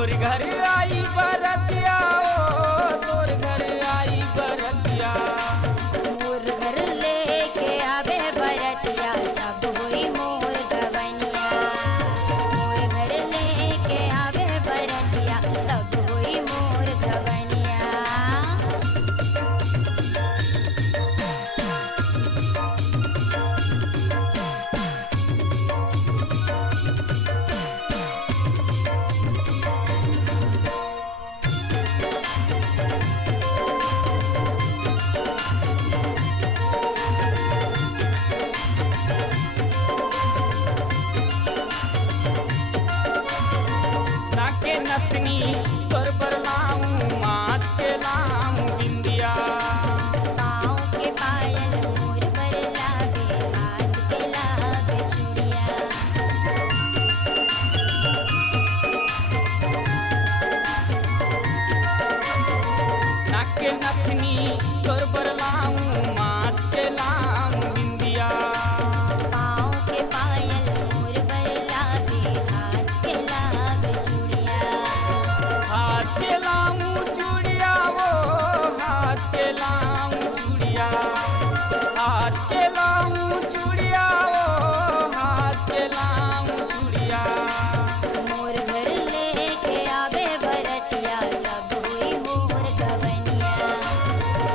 तोर घर आई बरतिया ओ तोर घर आई बरतिया। मोर घर लेके आवे बरतिया तब होई मोर गवनिया। मोर घर लेके आवे बरतिया तब होई मोर गवनिया। नाके नथनी तोर बरलाऊं माथ के लाऊं बिंदिया। पाँव के पायल मोर पर लावे हाथ के लावे चूड़िया। नाके नथनी तोर बरलाऊं माथ के लाऊं बिंदिया। पाँव के पायल मोर पर लावे हाथ के लावे चूड़िया। हाथ के लाऊं चूड़िया वो हाथ के लाऊं चूड़िया। हाथ के लाऊं चूड़िया वो हाथ के लाऊं चूड़िया। मोर घर लेके आवे बरतिया तब हुई मोर गवनिया।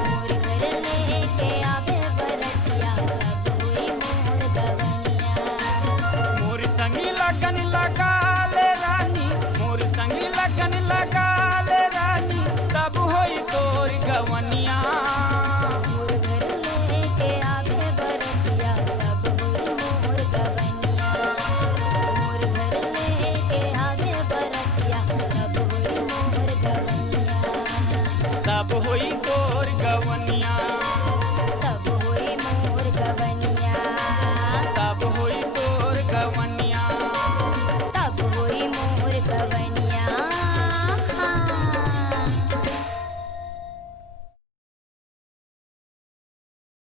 मोर घर लेके आवे बरतिया तब हुई मोर गवनिया। मोर संगी लगन लगा ले रानी मोर संगी लगन लगा ले रानी तब होई तोर गवनिया।